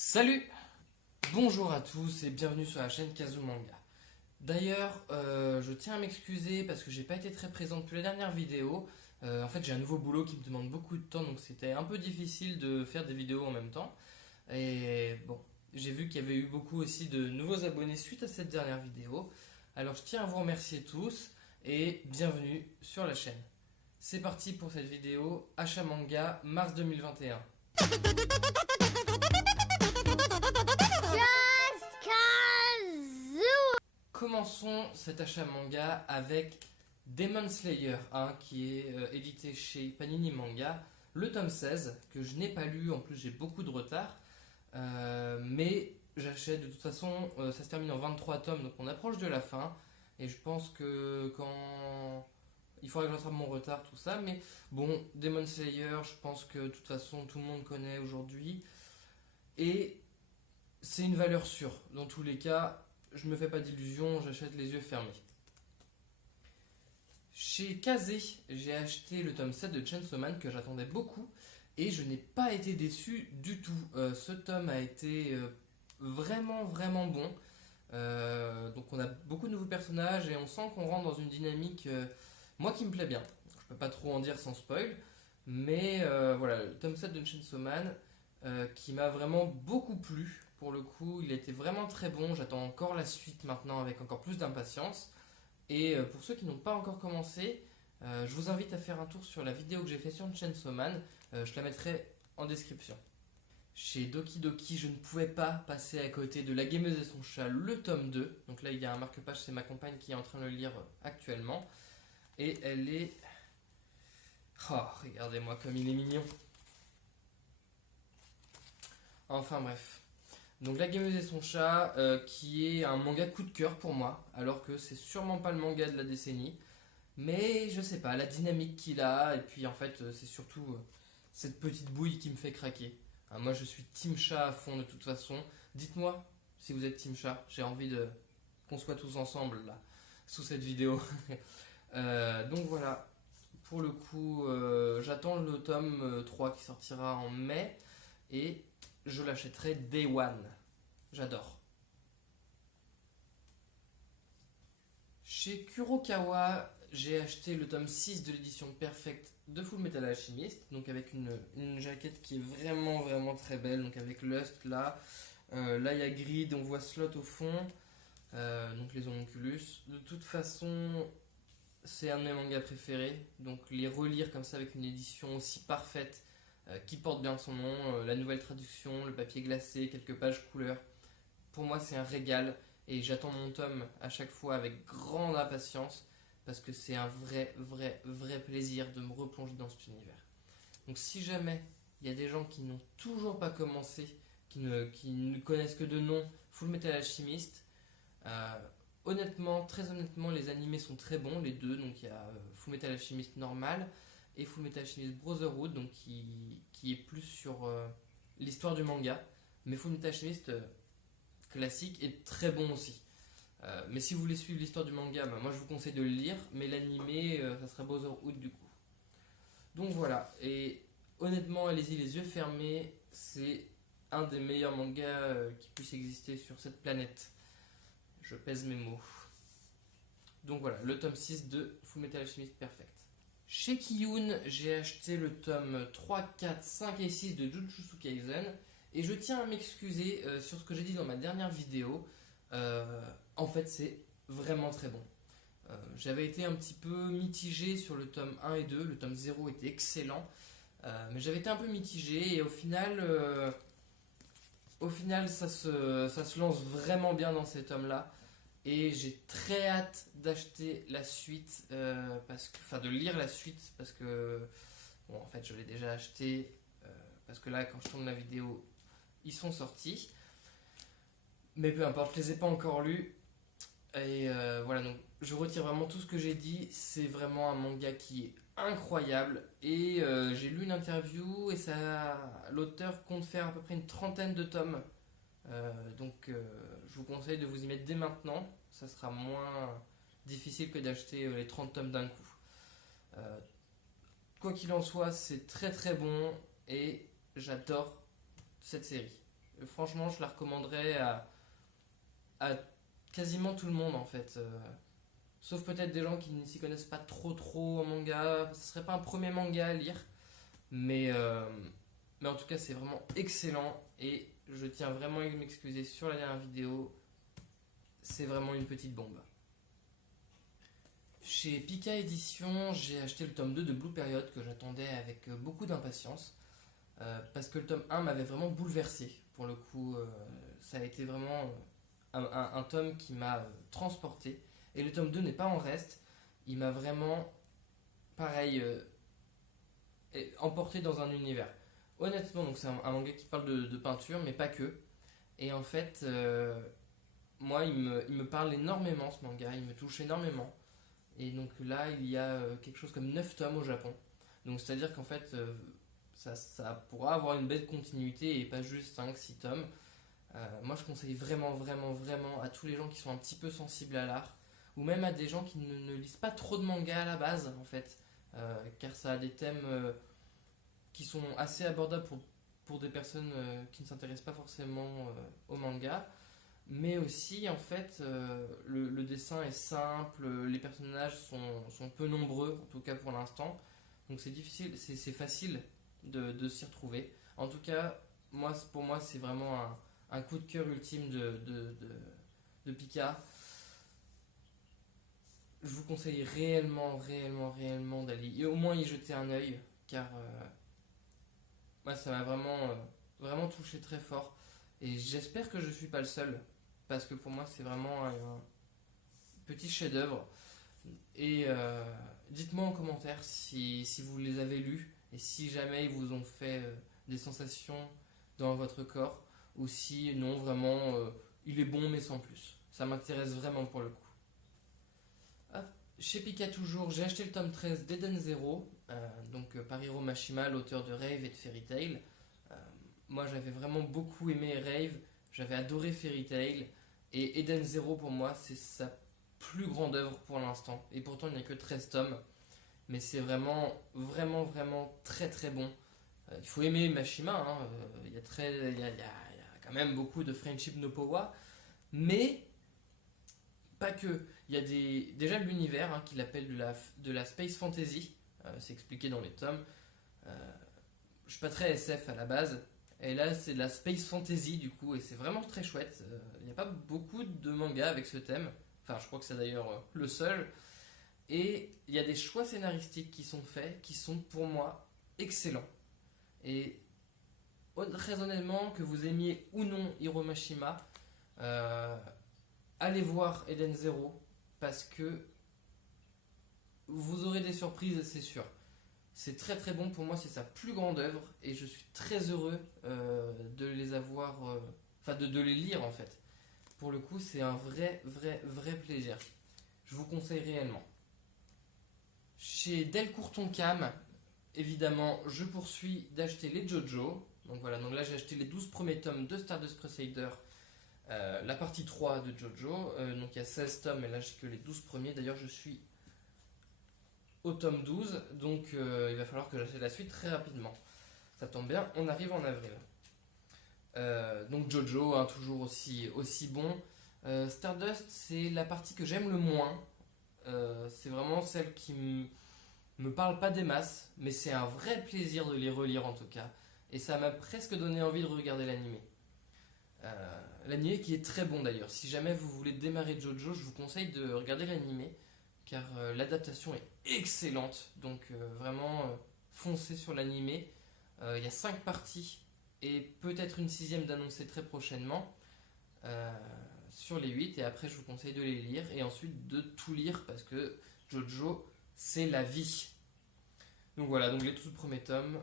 Salut! Bonjour à tous et bienvenue sur la chaîne Kazu Manga. D'ailleurs, je tiens à m'excuser parce que j'ai pas été très présent depuis la dernière vidéo. En fait, j'ai un nouveau boulot qui me demande beaucoup de temps, donc c'était un peu difficile de faire des vidéos en même temps. Et bon, j'ai vu qu'il y avait eu beaucoup aussi de nouveaux abonnés suite à cette dernière vidéo. Alors, je tiens à vous remercier tous et bienvenue sur la chaîne. C'est parti pour cette vidéo Achat Manga mars 2021. Commençons cet achat manga avec Demon Slayer 1 qui est édité chez Panini Manga, le tome 16 que je n'ai pas lu, en plus j'ai beaucoup de retard, mais j'achète de toute façon, ça se termine en 23 tomes donc on approche de la fin et je pense que quand il faudra que je rattrape mon retard, tout ça, mais bon, Demon Slayer, je pense que de toute façon tout le monde connaît aujourd'hui et c'est une valeur sûre dans tous les cas. Je me fais pas d'illusions, j'achète les yeux fermés. Chez Kazé, j'ai acheté le tome 7 de Chainsaw Man que j'attendais beaucoup et je n'ai pas été déçu du tout. Ce tome a été vraiment bon. Donc on a beaucoup de nouveaux personnages et on sent qu'on rentre dans une dynamique moi qui me plaît bien. Je peux pas trop en dire sans spoil, mais voilà, le tome 7 de Chainsaw Man qui m'a vraiment beaucoup plu. Pour le coup, il a été vraiment très bon. J'attends encore la suite maintenant avec encore plus d'impatience. Et pour ceux qui n'ont pas encore commencé, je vous invite à faire un tour sur la vidéo que j'ai fait sur Chainsaw Man. Je la mettrai en description. Chez Doki Doki, je ne pouvais pas passer à côté de La Gameuse et son chat, le tome 2. Donc là, il y a un marque-page, c'est ma compagne qui est en train de le lire actuellement. Et elle est... Oh, regardez-moi comme il est mignon. Enfin bref. Donc La Gameuse et son chat, qui est un manga coup de cœur pour moi, alors que c'est sûrement pas le manga de la décennie. Mais je sais pas, la dynamique qu'il a, et puis en fait c'est surtout cette petite bouille qui me fait craquer. Moi je suis team chat à fond de toute façon. Dites-moi si vous êtes team chat, j'ai envie de qu'on soit tous ensemble là, sous cette vidéo. Donc voilà, pour le coup j'attends le tome 3 qui sortira en mai, et je l'achèterai Day One. J'adore. Chez Kurokawa, j'ai acheté le tome 6 de l'édition Perfect de Full Metal Alchemist, donc avec une jaquette qui est vraiment très belle, donc avec Lust là. Là il y a Grid, on voit Slot au fond, donc les homunculus. De toute façon, c'est un de mes mangas préférés, donc les relire comme ça avec une édition aussi parfaite, qui porte bien son nom, la nouvelle traduction, le papier glacé, quelques pages couleur. Pour moi, c'est un régal et j'attends mon tome à chaque fois avec grande impatience parce que c'est un vrai plaisir de me replonger dans cet univers. Donc, si jamais il y a des gens qui n'ont toujours pas commencé, qui ne connaissent que de nom Full Metal Alchemist, honnêtement, très honnêtement, les animés sont très bons, les deux. Donc, il y a Full Metal Alchemist normal et Full Metal Alchemist Brotherhood, donc qui est plus sur l'histoire du manga. Mais Full Metal Alchemist classique est très bon aussi. Mais si vous voulez suivre l'histoire du manga, moi je vous conseille de le lire, mais l'animé, ça sera Brotherhood du coup. Donc voilà, et honnêtement, allez-y les yeux fermés, c'est un des meilleurs mangas qui puisse exister sur cette planète. Je pèse mes mots. Donc voilà, le tome 6 de Fullmetal Alchemist Perfect. Chez Kiyun, j'ai acheté le tome 3, 4, 5 et 6 de Jujutsu Kaisen. Et je tiens à m'excuser sur ce que j'ai dit dans ma dernière vidéo. En fait, c'est vraiment très bon. J'avais été un petit peu mitigé sur le tome 1 et 2. Le tome 0 était excellent. Mais j'avais été un peu mitigé. Et au final ça se lance vraiment bien dans ces tomes-là. Et j'ai très hâte d'acheter la suite, de lire la suite, parce que, bon, en fait, je l'ai déjà acheté, parce que là, quand je tourne la vidéo, ils sont sortis. Mais peu importe, je les ai pas encore lus. Et voilà, donc je retire vraiment tout ce que j'ai dit. C'est vraiment un manga qui est incroyable. Et j'ai lu une interview, et l'auteur compte faire à peu près une trentaine de tomes. Je vous conseille de vous y mettre dès maintenant. Ça sera moins difficile que d'acheter les 30 tomes d'un coup. Quoi qu'il en soit, c'est très bon et j'adore cette série. Franchement, je la recommanderais à quasiment tout le monde en fait. Sauf peut-être des gens qui ne s'y connaissent pas trop en manga. Ce serait pas un premier manga à lire, mais, euh, mais en tout cas, c'est vraiment excellent. Et je tiens vraiment à m'excuser sur la dernière vidéo. C'est vraiment une petite bombe. Chez Pika Édition, j'ai acheté le tome 2 de Blue Period que j'attendais avec beaucoup d'impatience. Parce que le tome 1 m'avait vraiment bouleversé. Pour le coup, ça a été vraiment un tome qui m'a transporté. Et le tome 2 n'est pas en reste. Il m'a vraiment, pareil, emporté dans un univers. Honnêtement, donc c'est un manga qui parle de peinture, mais pas que. Et en fait, moi, il me parle énormément ce manga, il me touche énormément. Et donc là, il y a quelque chose comme 9 tomes au Japon. Donc c'est-à-dire qu'en fait, ça pourra avoir une belle continuité et pas juste 5-6 tomes. Moi, je conseille vraiment à tous les gens qui sont un petit peu sensibles à l'art, ou même à des gens qui ne lisent pas trop de manga à la base, en fait, car ça a des thèmes qui sont assez abordables pour des personnes qui ne s'intéressent pas forcément au manga. Mais aussi, en fait, le dessin est simple, les personnages sont peu nombreux, en tout cas pour l'instant. Donc c'est difficile, c'est facile de s'y retrouver. En tout cas, pour moi, c'est vraiment un coup de cœur ultime de Pika. Je vous conseille réellement d'aller au moins y jeter un œil, car moi, ça m'a vraiment touché très fort. Et j'espère que je ne suis pas le seul, parce que pour moi, c'est vraiment un petit chef-d'œuvre. Et dites-moi en commentaire si vous les avez lus et si jamais ils vous ont fait des sensations dans votre corps, ou si non, vraiment, il est bon mais sans plus. Ça m'intéresse vraiment pour le coup. Ah, chez Pika toujours, j'ai acheté le tome 13 d'Eden Zero, par Hiro Mashima, l'auteur de Rave et de Fairy Tail. Moi j'avais vraiment beaucoup aimé Rave, j'avais adoré Fairy Tail, et Eden Zero pour moi c'est sa plus grande œuvre pour l'instant. Et pourtant il n'y a que 13 tomes, mais c'est vraiment très bon. Il faut aimer Mashima, hein, il y a quand même beaucoup de Friendship no Powa, mais pas que. Il y a déjà l'univers qu'il appelle de la space fantasy, c'est expliqué dans les tomes. Je suis pas très SF à la base, et là c'est de la space fantasy du coup, et c'est vraiment très chouette. Il n'y a pas beaucoup de mangas avec ce thème, enfin je crois que c'est d'ailleurs le seul. Et il y a des choix scénaristiques qui sont faits, qui sont pour moi excellents. Et très honnêtement, que vous aimiez ou non Hiro Mashima, allez voir Eden Zero, parce que vous aurez des surprises, c'est sûr. C'est très bon, pour moi c'est sa plus grande œuvre, et je suis très heureux de les avoir, de les lire en fait. Pour le coup c'est un vrai plaisir. Je vous conseille réellement. Chez Delcourt Tonkam, évidemment, je poursuis d'acheter les JoJo. Donc voilà, donc là j'ai acheté les 12 premiers tomes de Stardust Crusader, la partie 3 de JoJo. Donc il y a 16 tomes, et là j'ai que les 12 premiers. D'ailleurs, je suis au tome 12, donc il va falloir que j'achète la suite très rapidement. Ça tombe bien, on arrive en avril. Donc JoJo, toujours aussi bon. Stardust, c'est la partie que j'aime le moins. C'est vraiment celle qui me parle pas des masses, mais c'est un vrai plaisir de les relire en tout cas. Et ça m'a presque donné envie de regarder l'animé. L'animé qui est très bon d'ailleurs. Si jamais vous voulez démarrer JoJo, je vous conseille de regarder l'animé, car l'adaptation est excellente. Donc vraiment, foncez sur l'animé. Il y a 5 parties et peut-être une 6ème d'annoncer très prochainement. Sur les 8, et après je vous conseille de les lire et ensuite de tout lire, parce que JoJo c'est la vie. Donc voilà, donc les tout premiers tomes,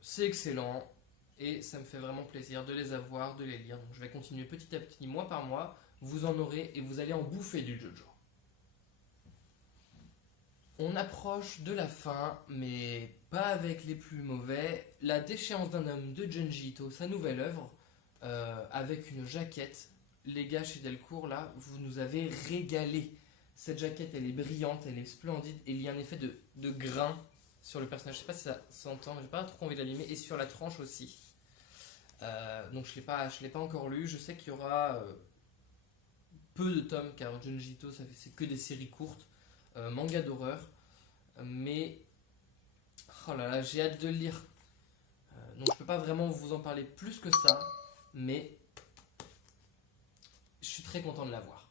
c'est excellent et ça me fait vraiment plaisir de les avoir, de les lire. Donc je vais continuer petit à petit, mois par mois, vous en aurez et vous allez en bouffer du JoJo. On approche de la fin, mais pas avec les plus mauvais. La déchéance d'un homme de Junji Ito, sa nouvelle œuvre, avec une jaquette. Les gars chez Delcourt, là, vous nous avez régalé. Cette jaquette, elle est brillante, elle est splendide, et il y a un effet de grain sur le personnage. Je sais pas si ça s'entend, j'ai pas trop envie de l'allumer, et sur la tranche aussi. Donc je l'ai pas encore lu. Je sais qu'il y aura peu de tomes car Junji Ito c'est que des séries courtes, manga d'horreur. Mais oh là là, j'ai hâte de le lire. Donc je peux pas vraiment vous en parler plus que ça, mais je suis très content de l'avoir.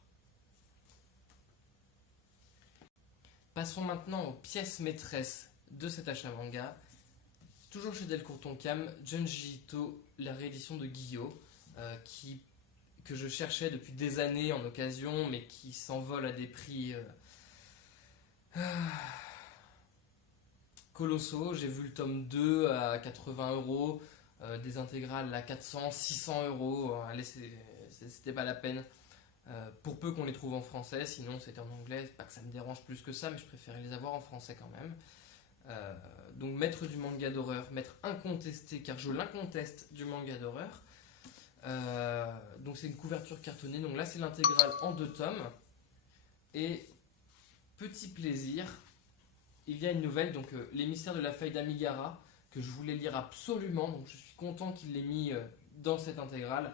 Passons maintenant aux pièces maîtresses de cet achat manga. Toujours chez Delcourt Tonkam, Junji Ito, la réédition de Guillot, que je cherchais depuis des années en occasion, mais qui s'envole à des prix colossaux. J'ai vu le tome 2 à 80€, des intégrales à 400, 600€. Allez, c'était pas la peine. Pour peu qu'on les trouve en français, sinon c'était en anglais. Pas que ça me dérange plus que ça, mais je préférais les avoir en français quand même. Donc maître du manga d'horreur, maître incontesté, car je l'inconteste du manga d'horreur. Donc c'est une couverture cartonnée. Donc là c'est l'intégrale en 2 tomes. Et petit plaisir, il y a une nouvelle, donc Les Mystères de la Feuille d'Amigara, que je voulais lire absolument. Donc je suis content qu'il l'ait mis dans cette intégrale,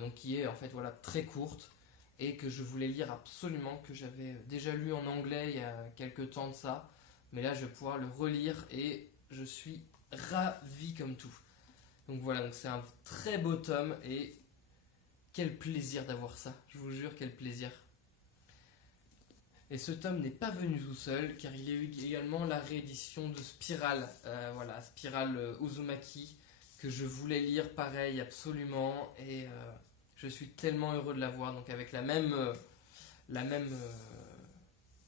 donc qui est en fait voilà très courte et que je voulais lire absolument, que j'avais déjà lu en anglais il y a quelques temps de ça. Mais là, je vais pouvoir le relire et je suis ravi comme tout. Donc voilà, donc c'est un très beau tome et quel plaisir d'avoir ça. Je vous jure, quel plaisir. Et ce tome n'est pas venu tout seul, car il y a eu également la réédition de Spiral. Voilà, Spiral Uzumaki, que je voulais lire pareil, absolument. Et je suis tellement heureux de l'avoir. Donc avec la même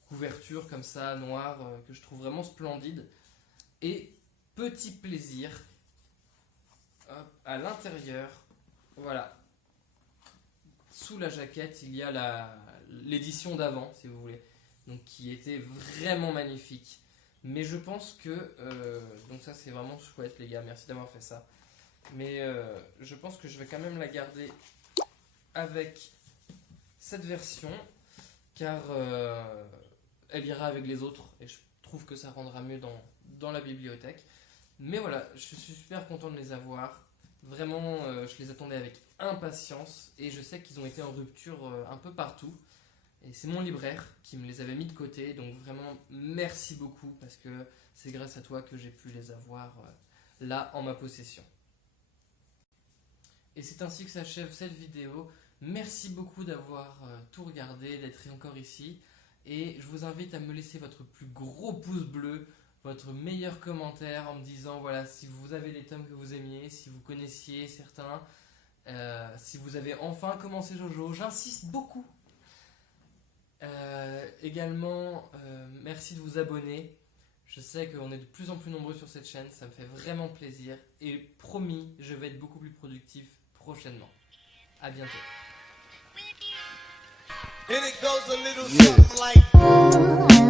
couverture comme ça, noire, que je trouve vraiment splendide. Et petit plaisir, hop, à l'intérieur, voilà, sous la jaquette, il y a l'édition d'avant, si vous voulez, donc qui était vraiment magnifique. Mais je pense que, donc ça c'est vraiment chouette les gars, merci d'avoir fait ça. Mais je pense que je vais quand même la garder avec cette version, car elle ira avec les autres et je trouve que ça rendra mieux dans la bibliothèque. Mais voilà, je suis super content de les avoir. Vraiment, je les attendais avec impatience et je sais qu'ils ont été en rupture un peu partout. Et c'est mon libraire qui me les avait mis de côté. Donc vraiment, merci beaucoup parce que c'est grâce à toi que j'ai pu les avoir là en ma possession. Et c'est ainsi que s'achève cette vidéo. Merci beaucoup d'avoir tout regardé, d'être encore ici. Et je vous invite à me laisser votre plus gros pouce bleu, votre meilleur commentaire en me disant voilà si vous avez des tomes que vous aimiez, si vous connaissiez certains, si vous avez enfin commencé Jojo, j'insiste beaucoup. Également, merci de vous abonner. Je sais qu'on est de plus en plus nombreux sur cette chaîne, ça me fait vraiment plaisir. Et promis, je vais être beaucoup plus productif prochainement. À bientôt. And it goes a little something like